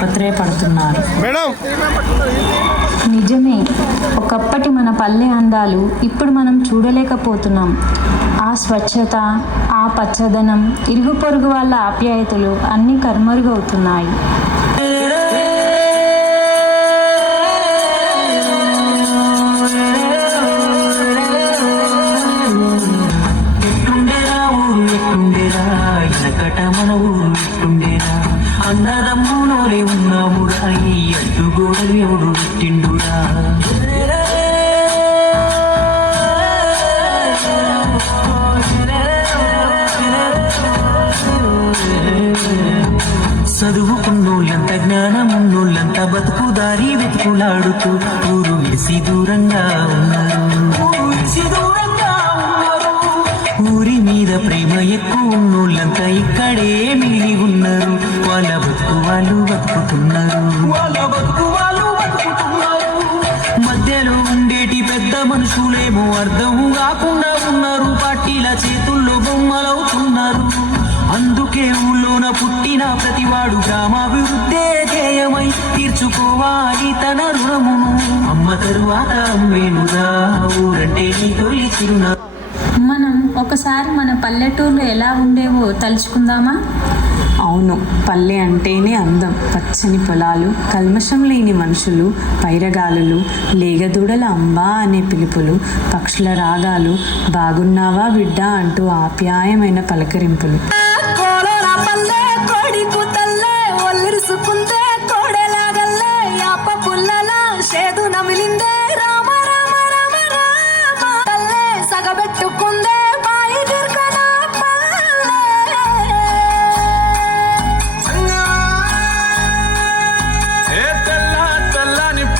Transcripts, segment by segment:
తాపత్రయపడుతున్నారు. నిజమే, ఒకప్పటి మన పల్లె అందాలు ఇప్పుడు మనం చూడలేకపోతున్నాం. ఆ స్వచ్ఛత, ఆ పచ్చదనం, ఇరుగు పొరుగు వాళ్ళ ఆప్యాయతలు అన్నీ కనుమరుగవుతున్నాయి. మన ఊరు ఎట్టుండేరా, అన్నదమ్ములోనే ఉన్నామురా, ఈ అడ్డుగోడలు ఎవడు పెట్టిండురా. చదువుకున్నోళ్ళంత జ్ఞానమున్నోళ్ళంతా బతుకుదారి వెతుకులాడుతూ ఊరు విడిసి దూరంగా ఉన్నారు. ఊరి మీద ప్రేమ ఎక్కువ ఉన్నోళ్ళంతా ఇక్కడే మిగిలి ఉన్నారు. వాళ్ళ బతుకు వాళ్ళు బతుకుతున్నారు. మధ్యలో ఉండేటి పెద్ద మనుషులేమో అర్థం కాకుండా ఉన్నారు. పార్టీల చేతుల్లో బొమ్మలవుతున్నారు. అందుకే ఊళ్ళోన పుట్టిన ప్రతివాడు గ్రామాభివృద్ధే ధ్యేయమై తీర్చుకోవాలి తన రుణమును. అమ్మ తరువాత అమ్మేనురా, ఊరంటే నీ తొలి చిరునా. మనం ఒకసారి మన పల్లెటూర్లు ఎలా ఉండేవో తలుచుకుందామా? అవును, పల్లె అంటేనే అందం. పచ్చని పొలాలు, కల్మషం లేని మనుషులు, పైరగాలులు, లేగదూడల అంబా అనే పిలుపులు, పక్షుల రాగాలు, బాగున్నావా బిడ్డ అంటూ ఆప్యాయమైన పలకరింపులు.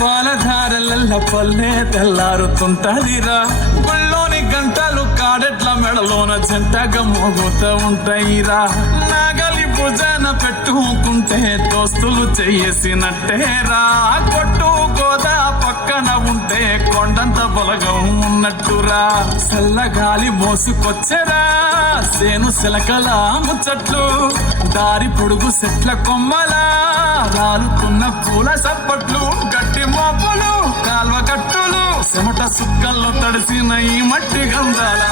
పాలధారల పల్లె తెల్లారుతుంటదిరా. గుళ్ళోని గంటలు కాడెట్ల మెడలోన జంటగా మోగుతూ ఉంటాయిరా. నాగలి భుజాన పెట్టుకుంటే దోస్తులు చేసినట్టేరా. కొట్టు గోదా పక్కన ఉంటే కొండంత బలగం ఉన్నట్టురా. చల్లగాలి మోసుకొచ్చెరా సేను శిలకల ముచ్చట్లు, దారి పొడుగు చెట్ల కొమ్మలా రాలుతున్న పూల సప్పట్లు, గట్టి మోపులు, కాల్వ కట్టులు, చెమట సుక్కల్లో తడిసిన ఈ మట్టి గంధాల.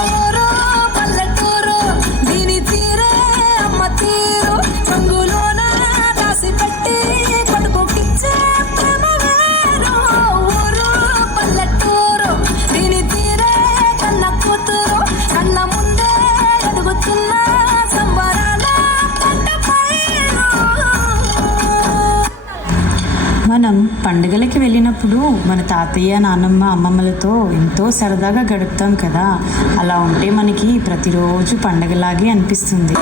మనం పండుగలకి వెళ్ళినప్పుడు మన తాతయ్య, నాన్నమ్మ, అమ్మమ్మలతో ఎంతో సరదాగా గడుపుతాం కదా. అలా ఉంటే మనకి ప్రతిరోజు పండగలాగే అనిపిస్తుంది.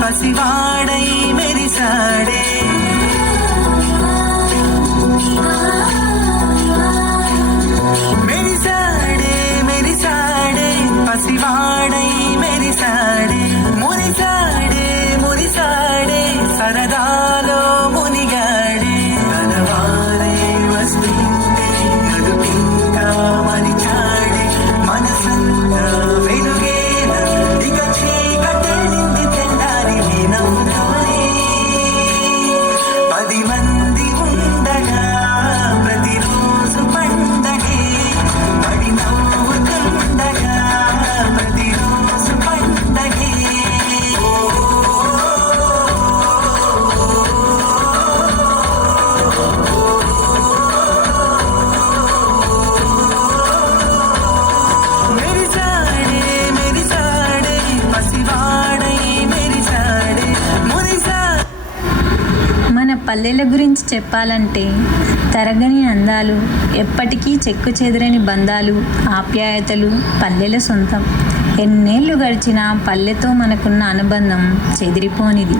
పసివాడై మెరిసాడే, మెరిసాడే మెరిసాడే, పసివాడై మెరిసాడే, మురిసాడే మురిసాడే, సరదాలో మునిగాడే. తనవారే వస్తుంటే నడుపింకా మరిచాడే, మనసంతా వెలుగేనా ఇక చీకటెళ్ళింది. 10 మంది ఉండగా ప్రతిరోజు పండగే, పడి నవ్వుతుండగా ప్రతిరోజు పండగే. మెరిసాడే మెరిసాడే, పసివాడై మెరిసాడే, మురిసా. మన పల్లెల గురించి చెప్పాలంటే తరగని అందాలు, ఎప్పటికీ చెక్కు చెదరని బంధాలు, ఆప్యాయతలు పల్లెల సొంతం. ఎన్నేళ్ళు గడిచినా పల్లెతో మనకున్న అనుబంధం చెదిరిపోనిది.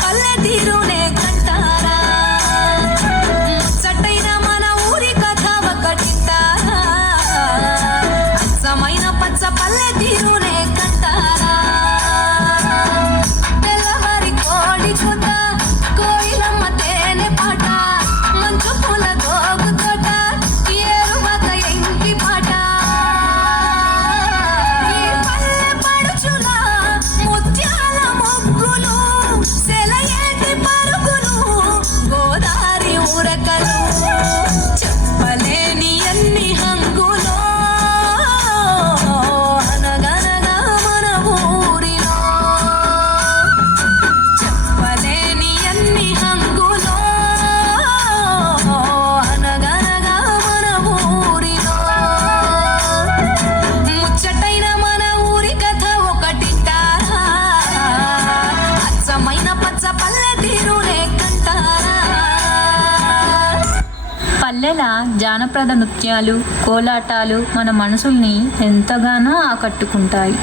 పల్లె తీరునే కంటారా ముచ్చటైన మన ఊరి కథ ఒకటింటారా అచ్చమైన పచ్చ పల్లె తీరునే కంటారా తెల్లవారి కోడి కూత కోయిలమ్మ తేనె పాట మంచు పూల గోగు తోట ఏరువాక ఎంకి పాట ఈ పల్లె పడుచుల ముత్యాల మొగ్గులు సెలయేటి పరుగులు గోదారి ఊరకలు చెప్పలేని అన్ని హంగులో అనగనగా మన ఊరిలో చెప్పలేని అన్ని హంగులో అనగనగా మన ఊరిలో ముచ్చటైన మన ఊరి కథ ఒకటింటారా అచ్చమైన పచ్చ పల్లె తీరునే కంటారా పల్లెల జానపద నృత్యాలు కోలాటాలు మన మనసుల్ని ఎంతగానో ఆకట్టుకుంటాయి.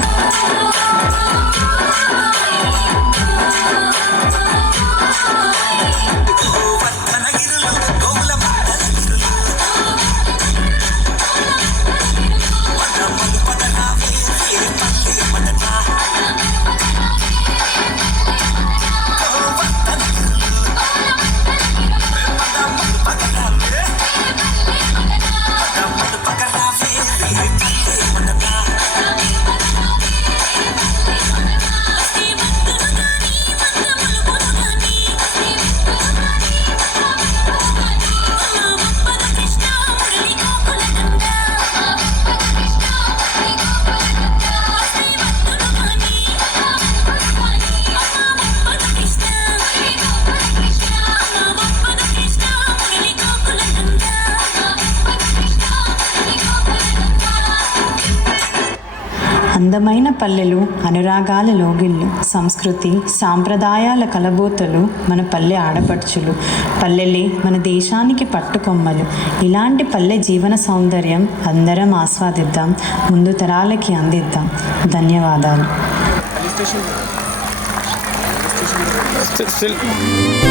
అందమైన పల్లెలు, అనురాగాల లోగిళ్ళు, సంస్కృతి సాంప్రదాయాల కలబోతలు మన పల్లె ఆడపడుచులు. పల్లెలే మన దేశానికి పట్టుకొమ్మలు. ఇలాంటి పల్లె జీవన సౌందర్యం అందరం ఆస్వాదిద్దాం, ముందు తరాలకి అందిద్దాం. ధన్యవాదాలు. Still.